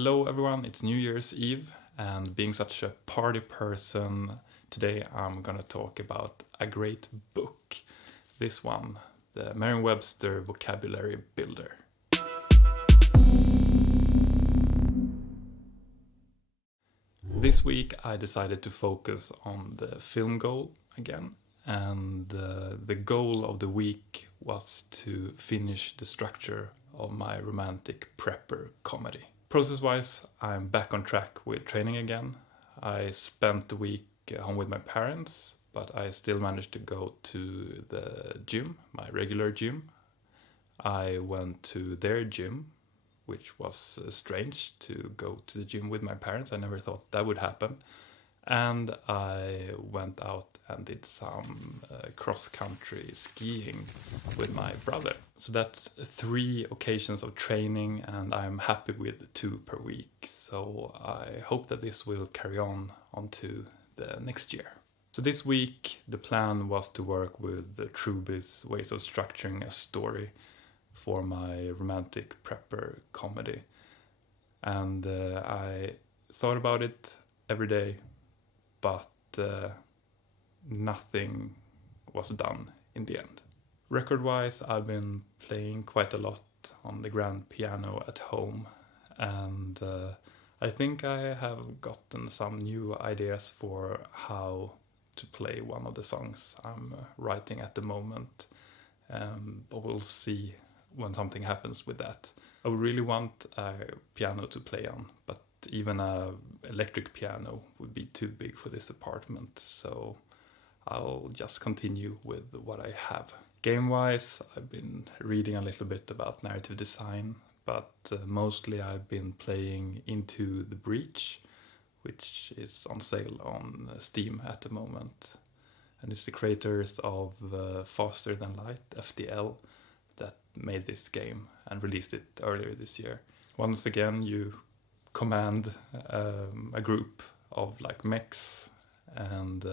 Hello everyone, it's New Year's Eve, and being such a party person, today I'm gonna talk about a great book. This one, the Merriam-Webster Vocabulary Builder. This week I decided to focus on the film goal again, and the goal of the week was to finish the structure of my romantic prepper comedy. Process-wise, I'm back on track with training again. I spent the week home with my parents, but I still managed to go to the gym, my regular gym. I went to their gym, which was strange to go to the gym with my parents. I never thought that would happen. And I went out and did some cross-country skiing with my brother. So that's 3 occasions of training, and I'm happy with 2 per week. So I hope that this will carry on onto the next year. So this week the plan was to work with the Truby's ways of structuring a story for my romantic prepper comedy. And I thought about it every day, but nothing was done in the end. Record-wise, I've been playing quite a lot on the grand piano at home, and I think I have gotten some new ideas for how to play one of the songs I'm writing at the moment, but we'll see when something happens with that. I would really want a piano to play on, but even a electric piano would be too big for this apartment, so I'll just continue with what I have. Game-wise, I've been reading a little bit about narrative design, but mostly I've been playing Into the Breach, which is on sale on Steam at the moment. And it's the creators of Faster Than Light, FTL, that made this game and released it earlier this year. Once again, you command a group of like mechs, and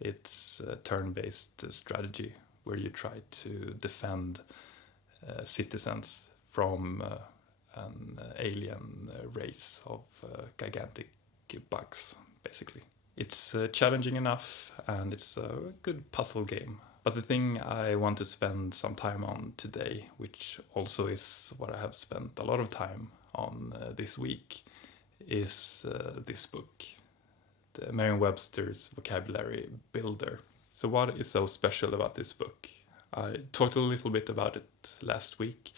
it's a turn-based strategy where you try to defend citizens from an alien race of gigantic bugs, basically. It's challenging enough, and it's a good puzzle game. But the thing I want to spend some time on today, which also is what I have spent a lot of time on this week, is this book, the Merriam-Webster's Vocabulary Builder. So what is so special about this book? I talked a little bit about it last week,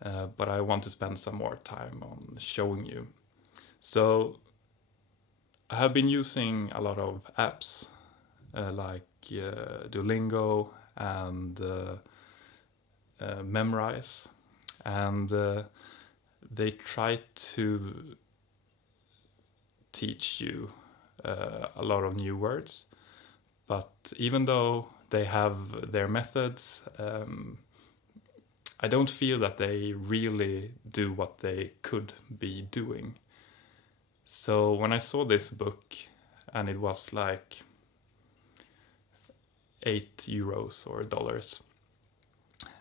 but I want to spend some more time on showing you. So I have been using a lot of apps like Duolingo and Memrise, and they try to teach you a lot of new words, but even though they have their methods, I don't feel that they really do what they could be doing. So when I saw this book and it was like €8 or dollars,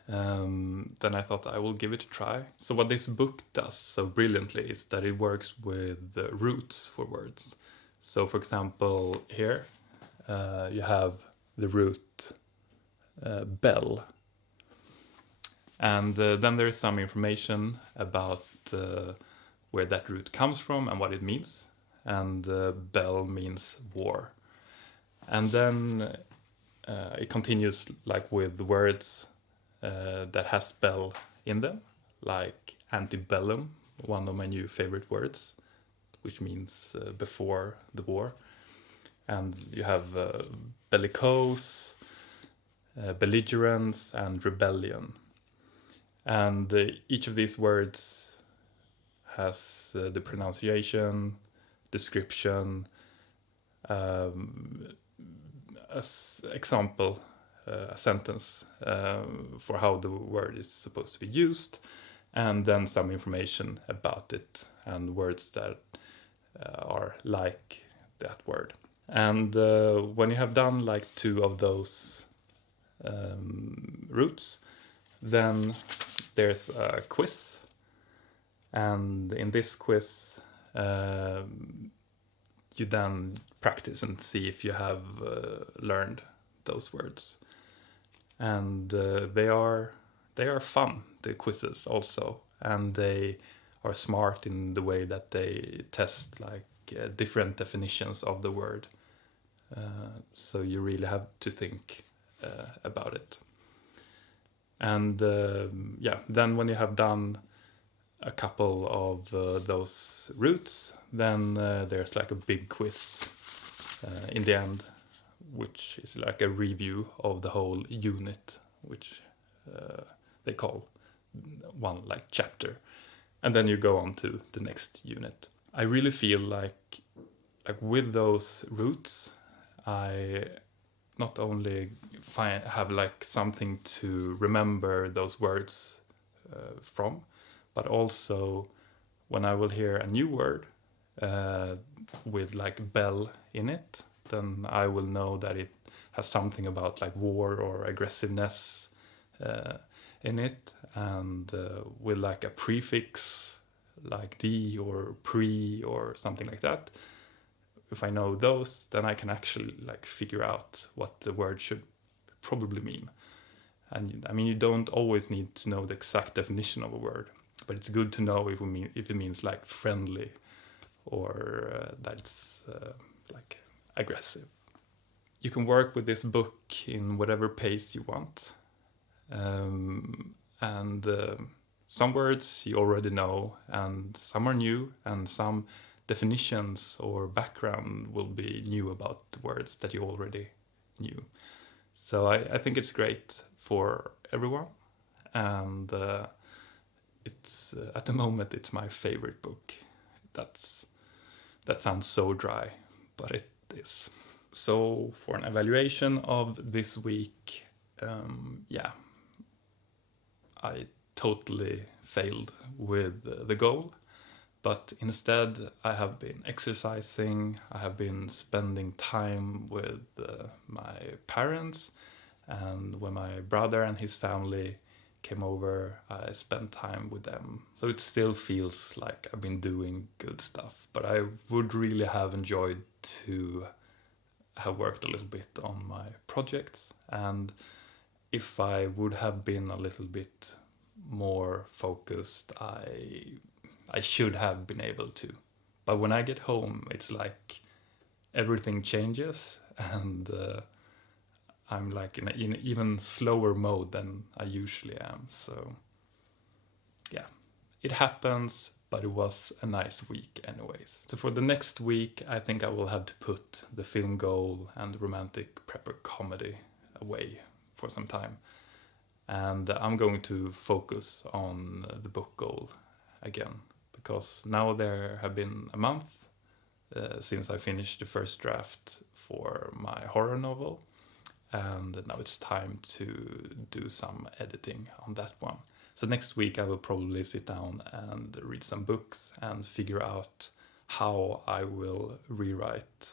then I thought I will give it a try. So what this book does so brilliantly is that it works with the roots for words. So for example, here you have the root bell, and then there is some information about where that root comes from and what it means, and bell means war. And then it continues like with words that has bell in them, like antebellum, one of my new favorite words, which means before the war. And you have bellicose, belligerence, and rebellion. And each of these words has the pronunciation, description, example, a sentence for how the word is supposed to be used, and then some information about it and words that are like that word. And when you have done like 2 of those roots, then there's a quiz, And in this quiz, you then practice and see if you have learned those words. And they are fun, the quizzes also, and they are smart in the way that they test like different definitions of the word. So you really have to think about it. And then when you have done a couple of those routes, then there's like a big quiz in the end, which is like a review of the whole unit, which they call one like chapter, and then you go on to the next unit. I really feel like with those routes, I not only have like something to remember those words from, but also when I will hear a new word with like bell in it, then I will know that it has something about like war or aggressiveness in it, and with like a prefix like D or pre or something like that. If I know those, then I can actually like figure out what the word should probably mean. And I mean, you don't always need to know the exact definition of a word, but it's good to know if it means like friendly or that it's like aggressive. You can work with this book in whatever pace you want. And some words you already know, and some are new, and some definitions or background will be new about the words that you already knew. So I think it's great for everyone, and it's at the moment it's my favorite book. That sounds so dry, but it is. So for an evaluation of this week, I totally failed with the goal, but instead I have been exercising, I have been spending time with my parents, and when my brother and his family came over, I spent time with them. So it still feels like I've been doing good stuff, but I would really have enjoyed to have worked a little bit on my projects, and if I would have been a little bit more focused, I should have been able to. But when I get home, it's like everything changes, and I'm like in an even slower mode than I usually am. So yeah, it happens, but it was a nice week anyways. So for the next week, I think I will have to put the film goal and romantic prepper comedy away for some time. And I'm going to focus on the book goal again, because now there have been a month since I finished the first draft for my horror novel, and now it's time to do some editing on that one. So next week I will probably sit down and read some books and figure out how I will rewrite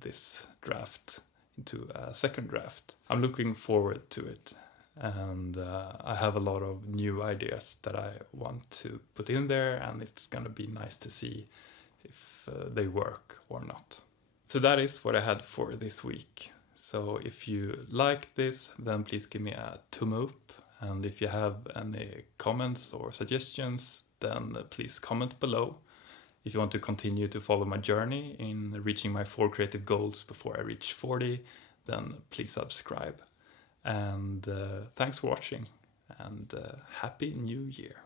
this draft into a second draft. I'm looking forward to it, and I have a lot of new ideas that I want to put in there, and it's gonna be nice to see if they work or not. So that is what I had for this week. So if you like this, then please give me a thumb up, and if you have any comments or suggestions, then please comment below. If you want to continue to follow my journey in reaching my 4 creative goals before I reach 40, then please subscribe. And thanks for watching, and Happy New Year.